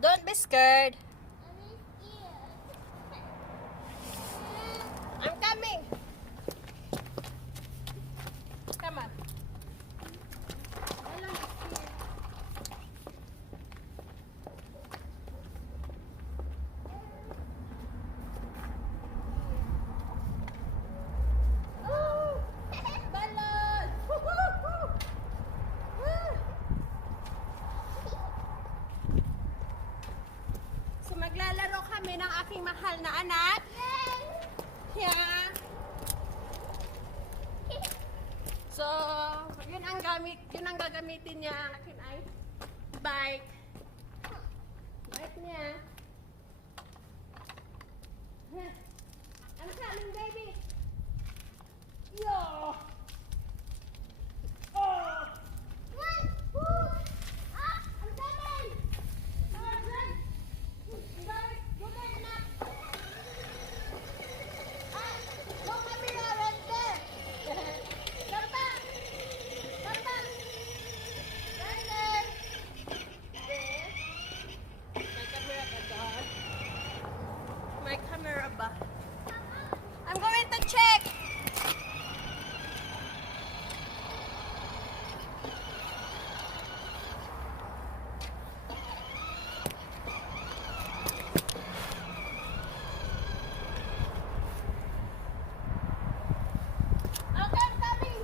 Don't be scared. I'm coming. Come on. Oh, balon! Woo-hoo-hoo! Woo! So maglalaro kami ng aking mahal na anak. Yeah. So, yun ang gagamitin niya ang akin ay bike. Bike niya. I'm coming, baby. Yo. Oh. Run. Woo. Ah, I'm coming. Oh, run. Go there, Matt. Ah, go, Camila, right there. Come back. Come back. Right there. There. My camera ba doon? My camera ba? I'm going to check. Okay, I'm coming.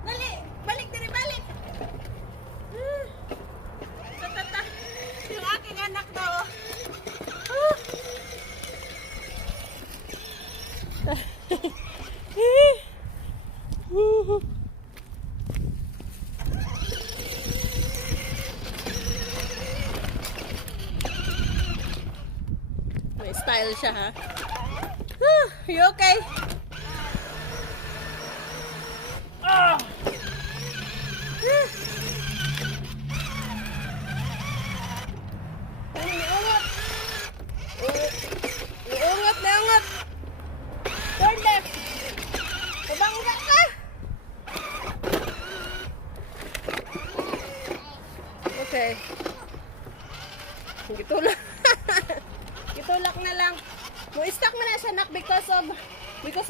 Dali! Balik diri, balik! Tatata! Yung aking anak daw. May style siya, ha? You okay? Niungot. Niungot, niungot. Turn left. Mabangga ka. Okay. Gitulak. Gitulak na lang. Mo-stuck mo na siya nak because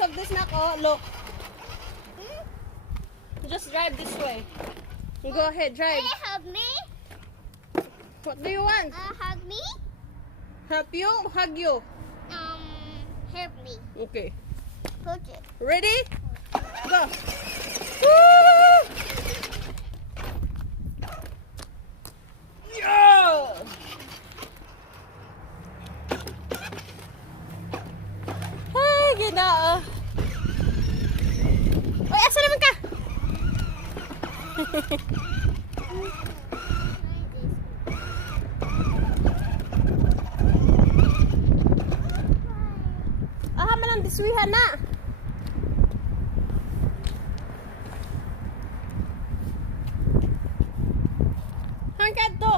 of this nak. Oh, look. Just drive this way. Go ahead, drive. Can you help me? What do you want? Hug me? Help you? Hug you. Help me. Okay. Put it. Ready? Go. Woo! Yo! Ay, ginoo. Oy, asa naman ka? Ah, malang diswihan na. Hangkad to.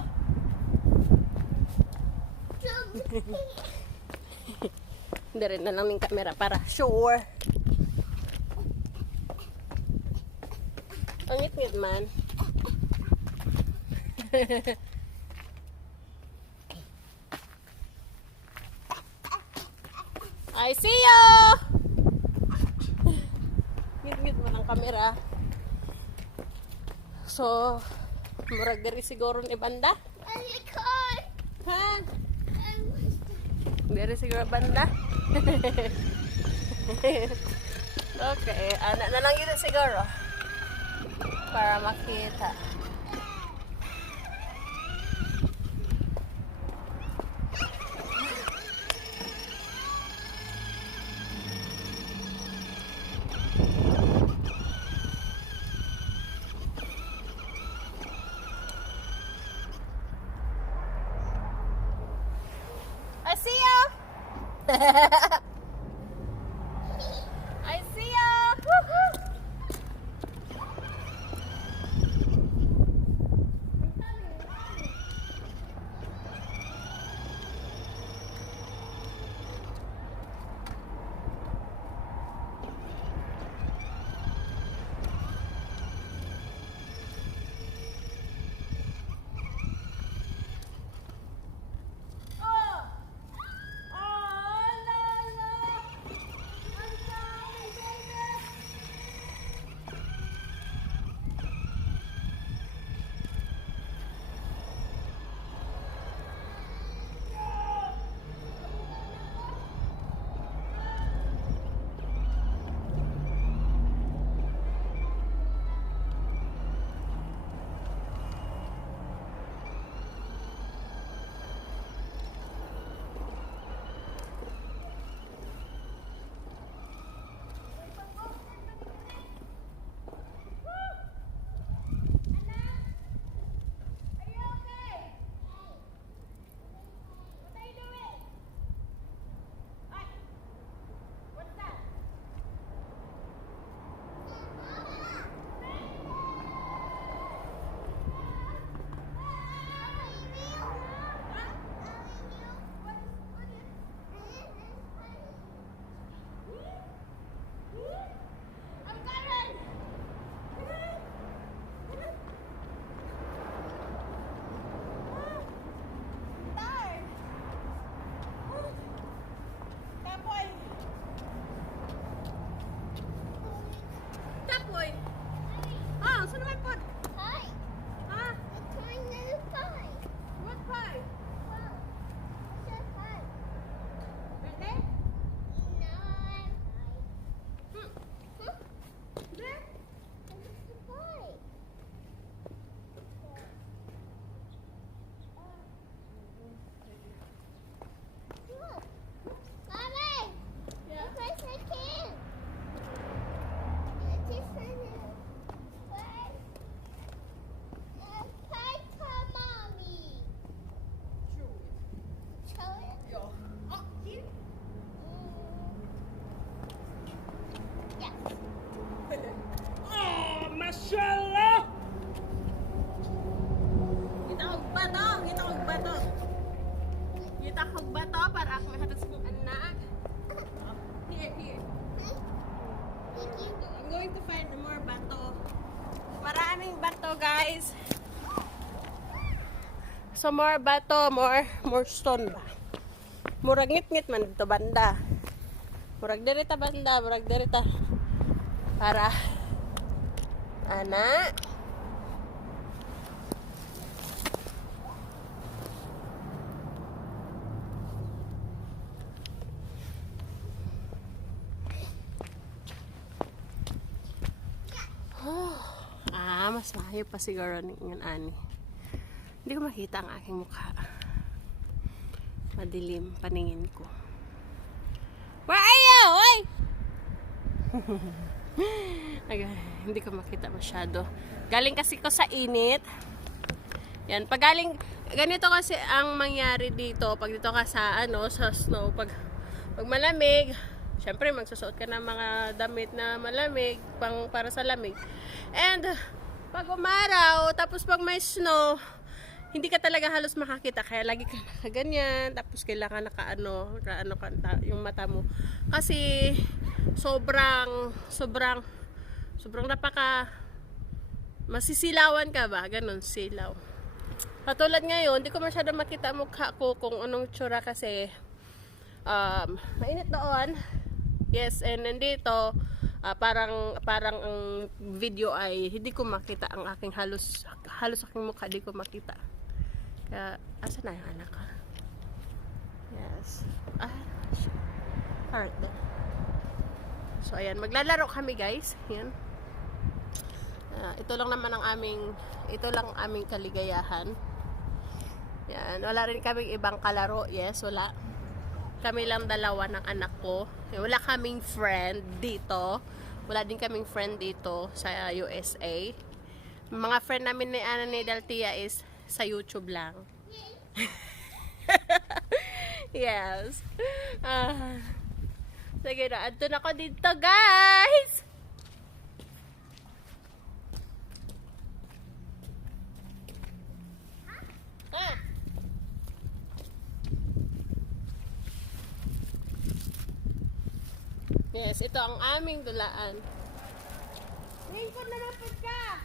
Dari na lang yung camera para sure. Ang ngit-ngit man. I see you! Ngit-ngit man ang camera. So, murag diri siguro ni banda. Ha? Diri siguro banda. Okay, anak na lang yun siguro. Para makita. I see you. I see you. Woohoo. Oh. Oh, la la So guys, so more bato, more stone ba? Murag ngit-ngit man dito banda. Murag dirita banda, murag dirita. Para ana mas mahayo pa siguro ningon ani. Hindi ko makita ang aking mukha. Madilim paningin ko. Where are you? Oy! Hindi ko makita masyado. Galing kasi ko sa init. Yan, pag galing ganito kasi ang mangyari dito pag dito ka sa sa snow, pag malamig, syempre magsusuot ka ng mga damit na malamig para sa lamig. And pag umaraw, tapos pag may snow, hindi ka talaga halos makakita, kaya lagi ka nakaganyan, tapos kailangan nakaano yung mata mo. Kasi sobrang napaka masisilawan ka ba? Ganon, silaw. Katulad ngayon, hindi ko masyado makita mukha ko kung anong tsura kasi mainit doon. Yes, and nandito parang ang video ay hindi ko makita ang aking halos aking mukha, hindi ko makita. Kaya asa na yung anak ka? Yes. Alright then. So ayan, maglalaro kami guys. Yan. Ito lang ang aming kaligayahan. Yan, wala rin kaming ibang kalaro. Yes, wala. Kami lang dalawa ng anak ko. Wala kaming friend dito. Wala din kaming friend dito sa USA. Mga friend namin ni Daltia is sa YouTube lang. Yes. Sige na, andun ako dito guys! Yes, ito ang aming dulaan. Lingkod na napad ka!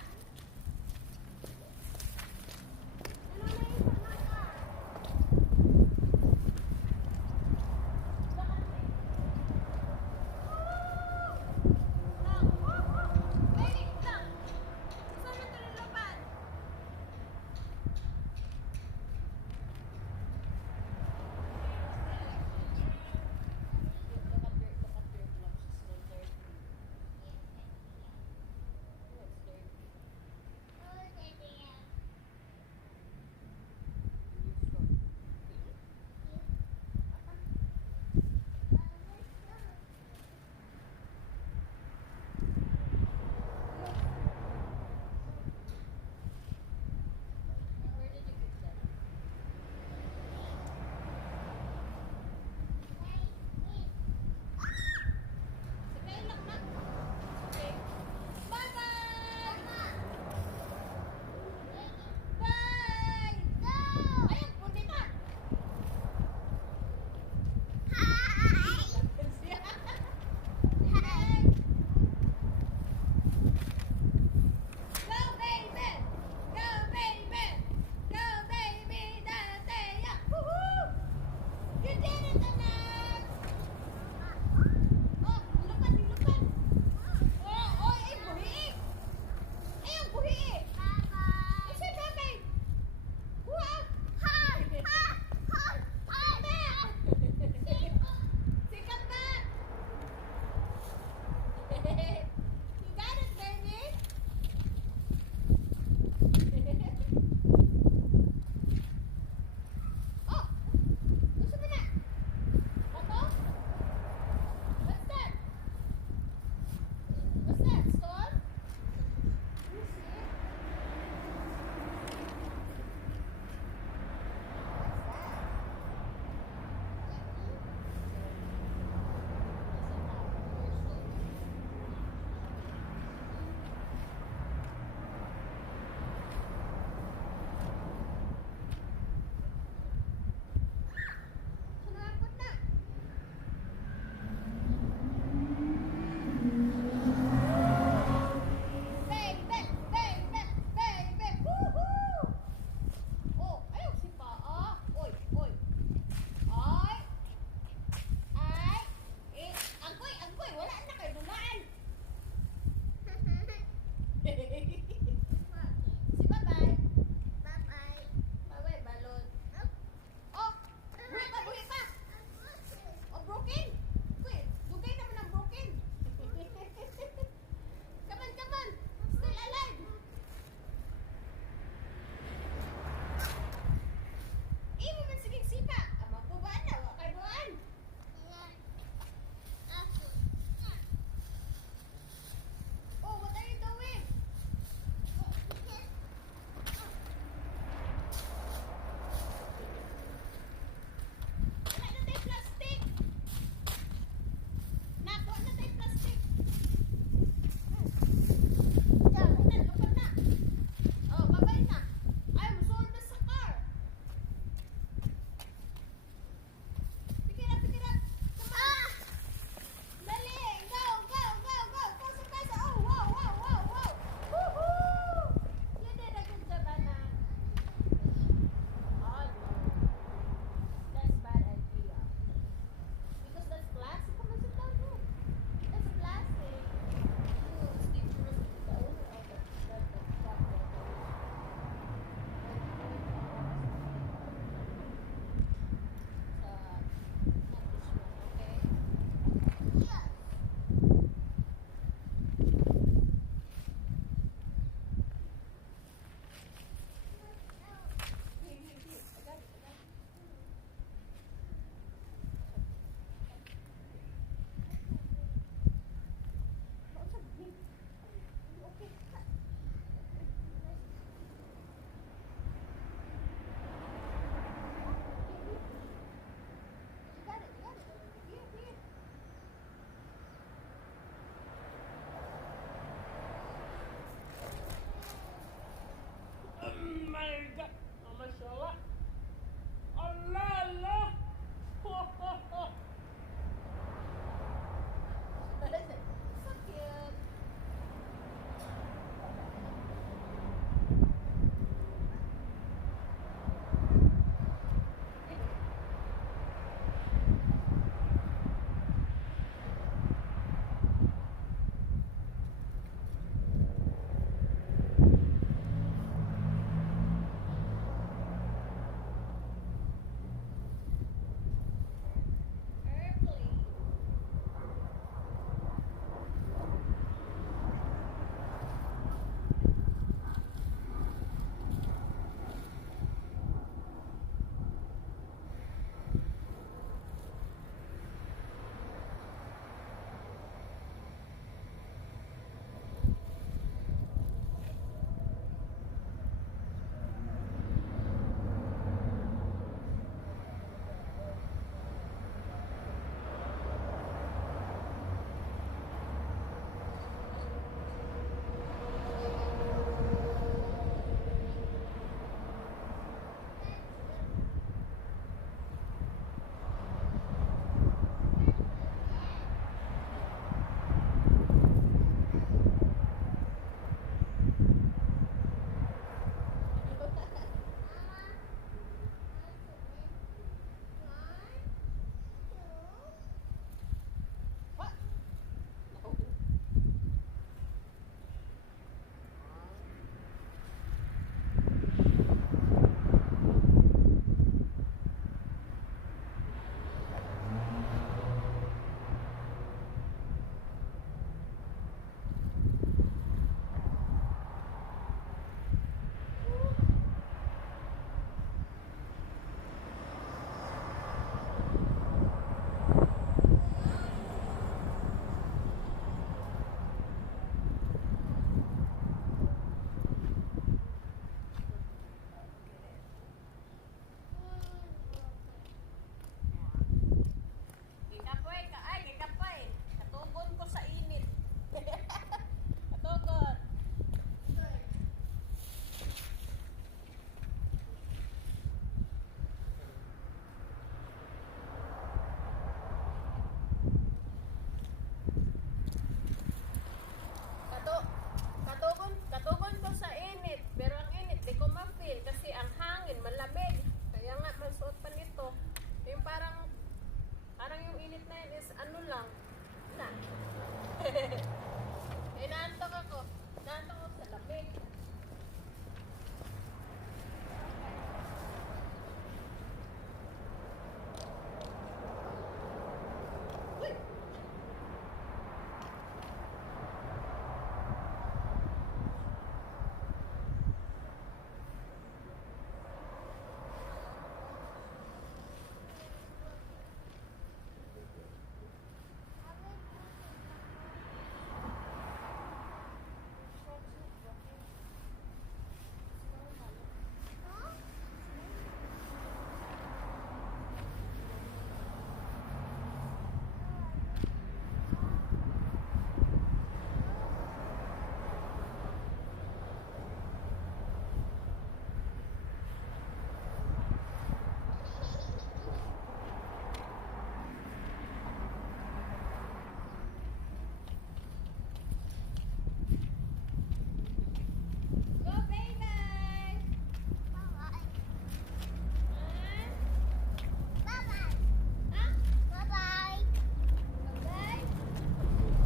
akin is ano lang. Na. Inaantok ako. Naantok ako sa lamig. Go, baby! Bye-bye. Ah, Bye-bye. ah, Bye-bye. okay.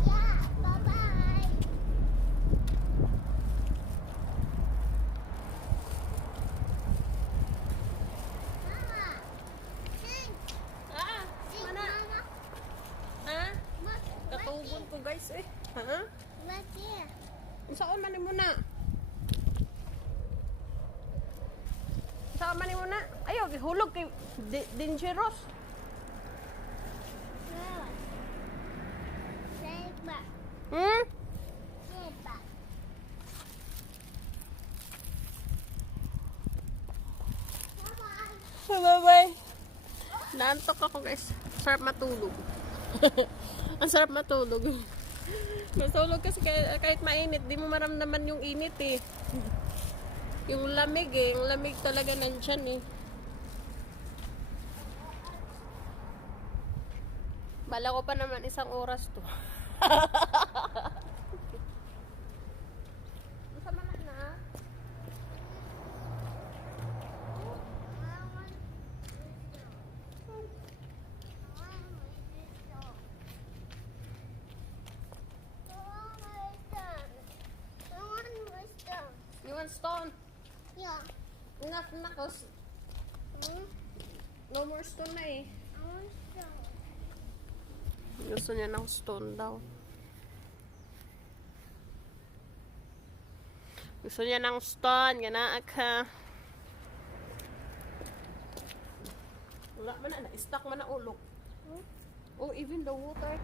Yeah, bye-bye. Mama. Sing. Ah, Sing, mana? Mama. Ha? Look, Katubon ko guys eh. Ha? look here. Saan man mo na? Saan man mo na? Ayaw, hulog kay dangerous. Look. Say back. Hmm? Say back. Bye-bye. Bye-bye. Naantok ako guys. Sarap matulog. Ang sarap matulog. Matulog kasi kahit mainit, di mo maramdaman yung init eh. Yung lamig eh. Yung lamig talaga nandyan eh. Bala ko pa naman isang oras to. Masama na. You want stone? Yeah. Enough na cause Hmm? no more stone na eh. I want stone. Gusto niya ng stone daw. Gusto niya ng stone. Ganaan ka. Wala man na. Na-stuck man na ulok. Hmm? Oh, even the water.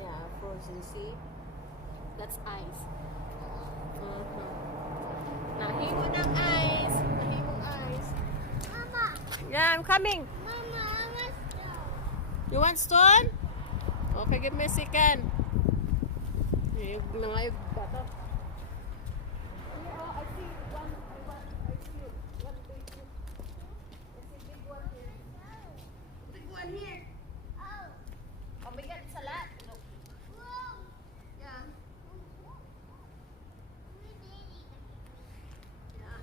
Yeah, frozen. See? That's ice. Nahimo ng ice. Nahimong ice. Mama. Yeah, I'm coming. Mama, I want stone. You want stone? Okay, give me a second. Yung mga bata. I see one. I see one big one. I see big one here. Big one here. Oh. Oh, bigat sa lahat. Look. Whoa. Yeah. Yeah.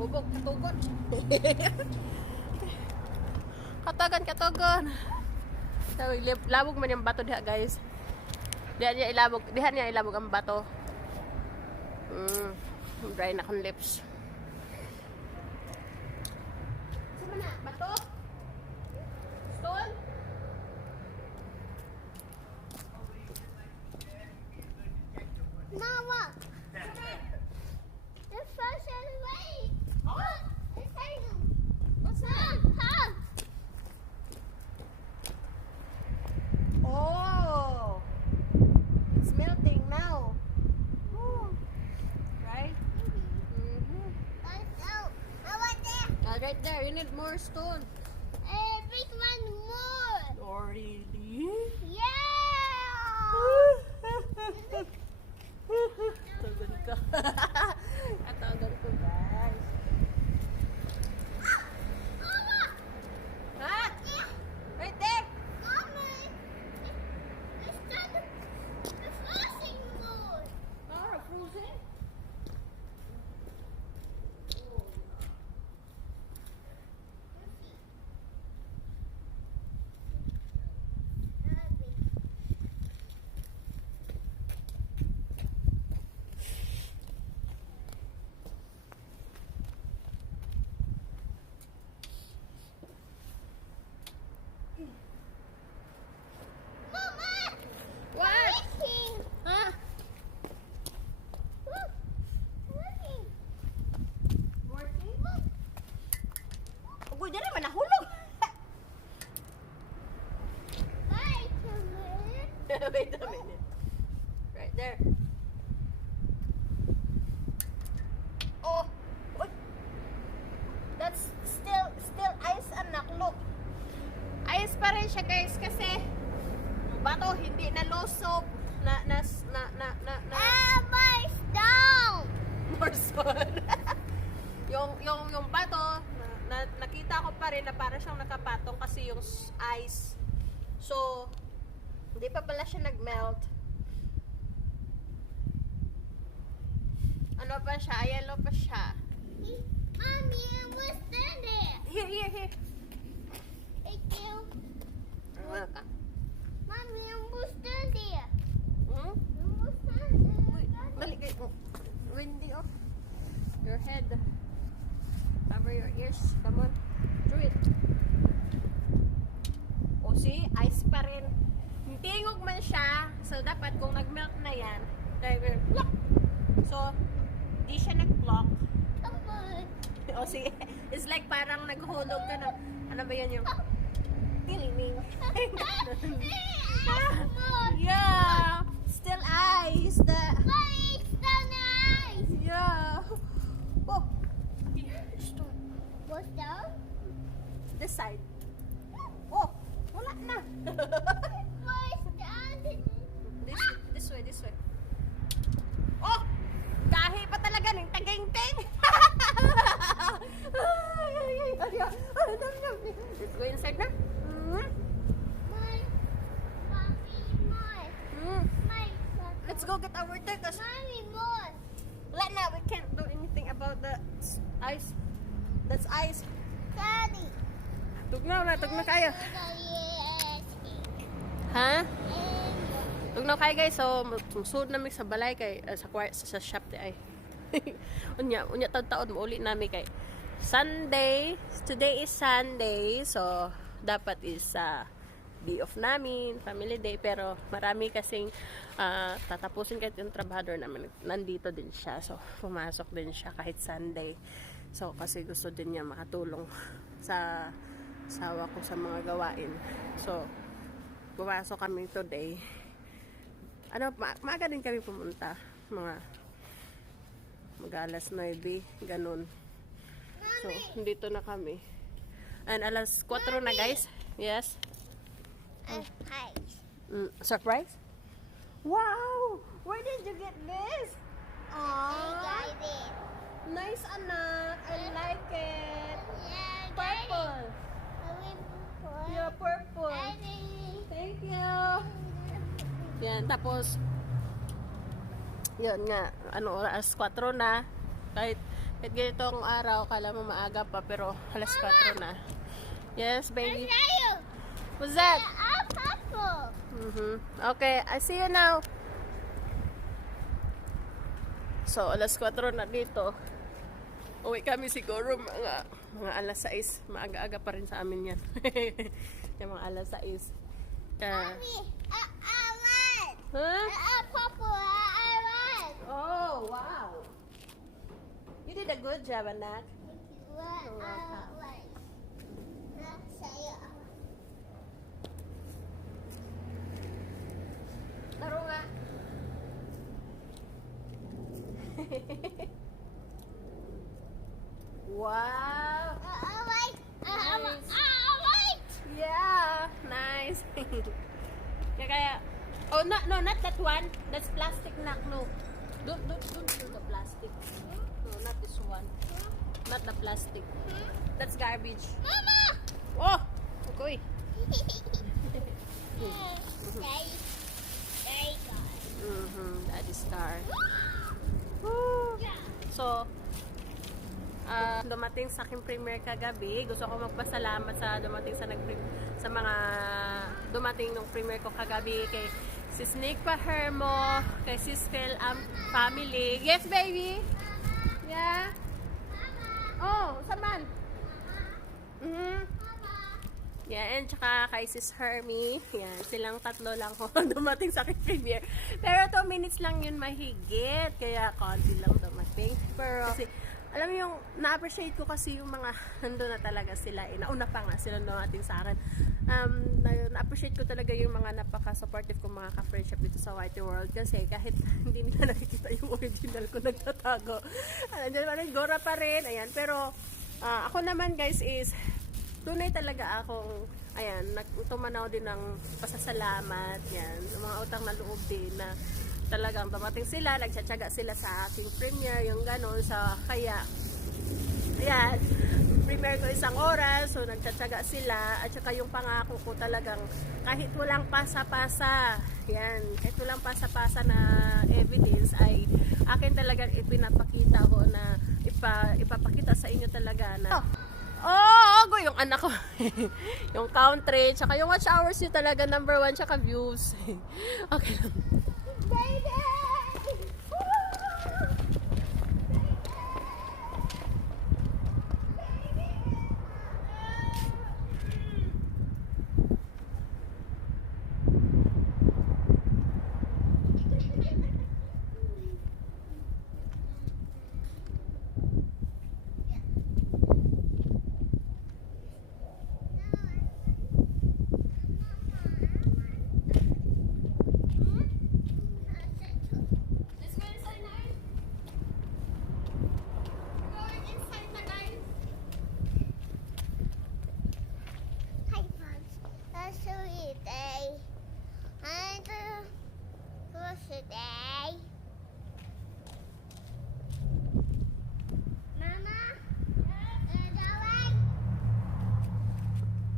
Hubog, katugon. Katugon. So, labog man yung bato diha, guys. Diha niya ilabog ang bato. Dry na akong lips. Sino na? Bato? Stone? Mama. The first is way. Look, it's hanging. What's that? Hug. Oh! It's melting now. Right? Let's go. I want that. Right there. You need more stone. Big one more. Oh, really? Yeah. Katagan ka. Katagan ko, guys. Mama. Ha? Yeah. Right there. Mama. It's not the flashing mode. Oh, frozen? Mama. What? Looking. Ha? Look. Looking. Working? Look. Ugoy, dyan naman nahulog. Wait a minute. Wait a minute. Right there. Oh! Uy! That's still ice, anak. Look. Ice pa rin siya, guys, kasi bato hindi na losok na Everybody's down. Morson. yung bato nakita ko pa rin na para siyang nakapatong kasi yung ice. So hindi pa pala siya nag-melt. Ano pa siya? Yellow pa siya. Mommy, I was there. Here. Thank you. Welcome. Mommy, I was there. Hmm? I was Uy, there. balik kayo. Oh, windy off. Your head. Cover your ears. Come on. Do it. O see, ice pa rin. Tingog man siya. So, dapat kung nag-melt na yan, driver, block. So, di siya nag-block. Come on. O see, it's like parang naghulog ka na, ano ba yun yung, tilining. Yeah. Still ice. Wait, so nice. Yeah. Oh. Here, stone. What's down? This side. Oh, wala na. What's down? This way. Oh, kahi pa talaga ng taging-ting. Let's go inside na. My, mommy, my, Let's go get our turtles. mommy, more. Wala na, we can't do anything about the ice. That's ice. Daddy. Tugnaw kayo. Yes. Ha? Tugnaw kayo guys, so susud namin sa balay kay sa shop di ay. unya taon mo uli namin kay Sunday. Today is Sunday, so dapat is day off namin, family day, pero marami kasing tatapusin kahit yung trabahador namin nandito din siya, so pumasok din siya kahit Sunday. So kasi gusto din niya makatulong sa asawa ko sa mga gawain. So pumasok kami today. Maaga din kami pumunta, mga mag-alas 9, ganun. So, dito na kami. And alas 4 na guys. Yes. Hi. Surprise? Wow! Where did you get this? I Aww. got it. Nice anak. I like it. Yeah, Purple. Yeah, purple. Thank you. Yan, tapos yun nga, oras 4 na. Kahit At ganitong araw, kala mo maaga pa, pero alas 4 na. Yes, baby. Tayo. What's that? Papa. Okay, I see you now. So, alas 4 na dito. Uwi kami siguro mga alas 6. Maaga-aga pa rin sa amin yan. Yung mga alas 6. Mommy, I Huh? Papa, I won. Oh, wow. You did a good job, anak. What? welcome. Let's say it. Laro nga. Wow. Wait. Nice. Wait. Yeah, nice. Kaya, oh, no, not that one. That's plastic, nak, no. Don't do the plastic. No, not this one. Not the plastic. That's garbage. Mama. Oh, okay. Very good. Daddy star. Woo. So, dumating sa aking premiere kagabi. Gusto ko magpasalamat sa dumating sa mga dumating nung premiere ko kagabi kay Sis Nick Pahermo, kay Sis Phil family. Yes, baby? Yeah? Oh, saman? Yan, tsaka kay Sis Hermie. Yan, silang tatlo lang ko dumating sa aking premiere. Pero 2 minutes lang yun mahigit. Kaya konti lang dumating. Pero, kasi, alam mo yung, na-appreciate ko kasi yung mga nandun na talaga sila. Nauna pa nga sila dumating sa akin. Na-appreciate ko talaga yung mga napaka-supportive kong mga ka-friendship dito sa Whitey World. Kasi kahit hindi nila nakikita yung original ko, nagtatago. Andiyan pa rin, Gora pa rin. Ayan, pero, ako naman guys is, tunay talaga akong, ayan, tumanaw din ng pasasalamat, yan, ng mga utang na loob din na talagang dumating sila, nagtsatsaga sila sa aking premiere, yung gano'n, kaya, ayan, premiere ko 1 oras, so nagtsatsaga sila, at saka yung pangako ko talagang, kahit walang pasa-pasa, yan, kahit walang pasa-pasa na evidence, ay akin talagang ipinapakita ko na, ipapakita sa inyo talaga na, go yung anak ko. Yung country, tsaka yung watch hours yun talaga number 1, tsaka views. Okay lang. Baby! Let's go inside now. Going inside na guys. Hi, Pops. Let's do it today. And what's today? Mama? Darling?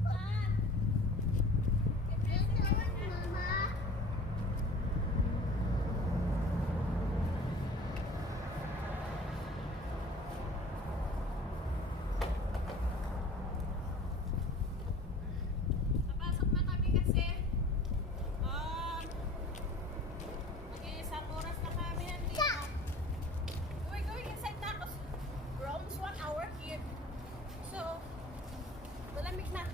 What? Mama? Napasok na kami kasi mag-iisang oras na kami nandito. We're going inside na kasi we're almost 1 hour here. So, malamig na.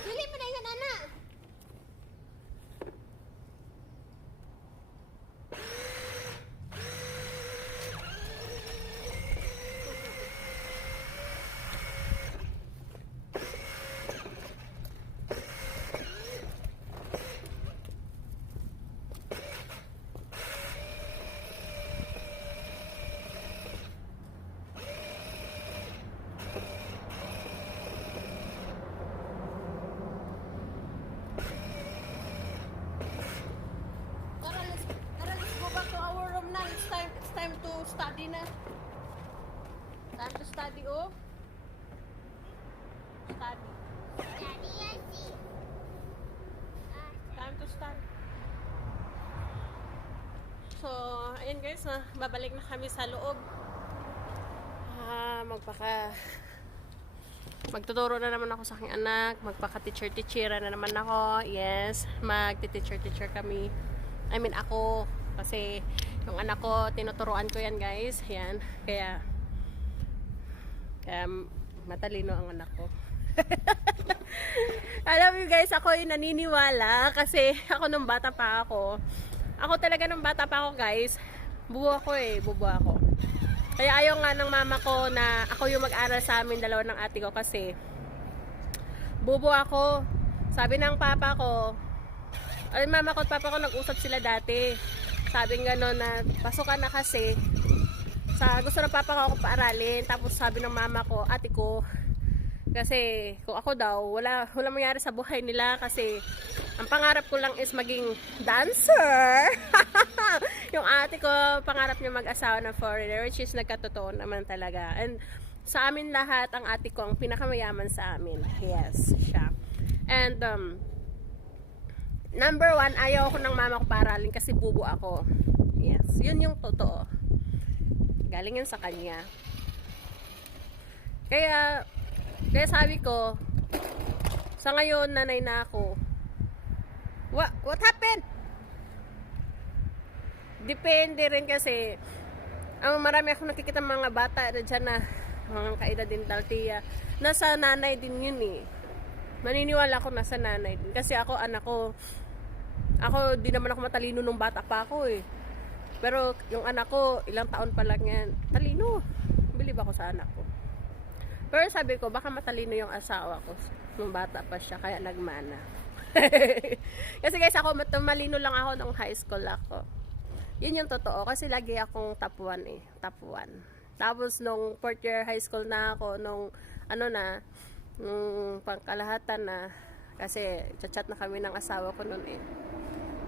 Dili mo na yun, anak. Let's go back to our room na. It's time to study na. Time to study, oh. Study. Daddy, I see. to stand. So, ayun guys, babalik na kami sa loob. Magtuturo na naman ako sa aking anak. Magpaka-teacher-teachera na naman ako. Yes, magti-teacher-teacher kami. I mean, ako. Kasi, yung anak ko, tinuturuan ko yan guys. Yan. Kaya matalino ang anak ko. Alam niyo guys, ako ay naniniwala. Kasi, ako nung bata pa ako. Ako talaga nung bata pa ako guys. Bubo ako. Kaya ayaw nga ng mama ko na ako yung mag-aral sa amin, dalawa ng ate ko kasi bubo ako. Sabi ng papa ko, ay mama ko at papa ko nag-usap sila dati. Sabi nga no na pasukan na kasi. Gusto ng papa ko ako paaralin. Tapos sabi ng mama ko, ate ko, kasi kung ako daw, wala mangyari sa buhay nila kasi ang pangarap ko lang is maging dancer. Yung ate ko, pangarap niya mag-asawa na foreigner, which is nagkatotoo naman talaga. And sa amin lahat, ang ate ko ang pinakamayaman sa amin. Yes, siya. And number one, ayaw ko ng mama ko paralin kasi bubo ako. Yes, yun yung totoo. Galing yun sa kanya. Kaya sabi ko, sa ngayon, nanay na ako. What happened? Depende rin kasi ang marami akong nakikita mga bata na dyan na mga kaedad din taltiya. Nasa nanay din yun eh. Maniniwala ako nasa nanay din. Kasi ako, anak ko, di naman ako matalino nung bata pa ako eh. Pero yung anak ko, ilang taon pa lang yan. Talino. Bilib ako sa anak ko. Pero sabi ko, baka matalino yung asawa ko nung bata pa siya, kaya nagmana. Kasi guys, ako malino lang ako nung high school ako. Yun yung totoo, kasi lagi akong top 1 eh, top 1. Tapos nung 4th year high school na ako, nung nung pangkalahatan na, kasi chat na kami ng asawa ko noon eh.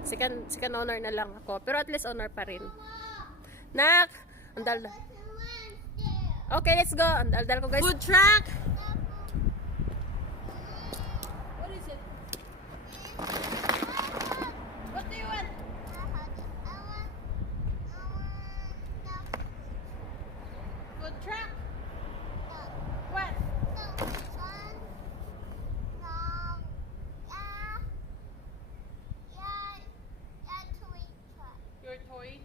Second honor na lang ako, pero at least honor pa rin. Nak, andal. Okay, let's go. Andal ko guys. Food truck. What is it? What do you want? Food truck? What? Your toy?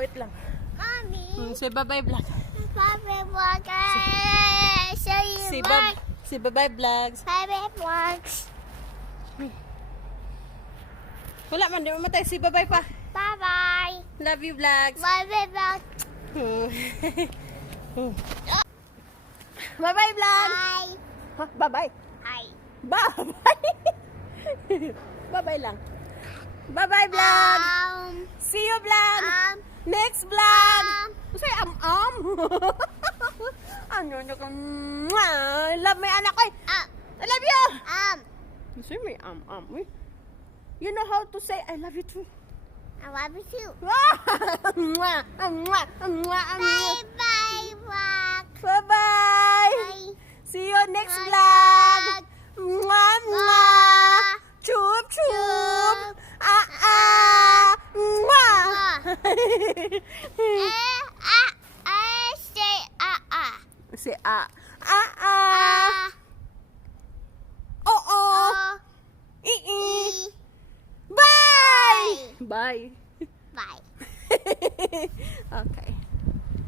wait lang. Mommy. Say bye-bye vlog. Bye-bye vlogs. Show you Say vlog. bye-bye vlogs. Bye-bye vlogs. Wala man, di mamatay. Say bye-bye pa. Bye-bye. Love you vlogs. Bye-bye vlogs. Bye-bye vlog. Bye. Ha, bye-bye. Hi. Bye-bye. Bye-bye lang. Bye-bye vlog. See you vlog. Next vlog. Say ano na ka? Love my anak ko. I love you. Say may You know how to say I love you too. I love you too. Bye-bye vlog. Bye-bye. Bye. See you next Bye, vlog. vlog. Mwah, mwah. Chup, chup. Mwah. Say Say Oo. Bye. Bye. Bye. Okay.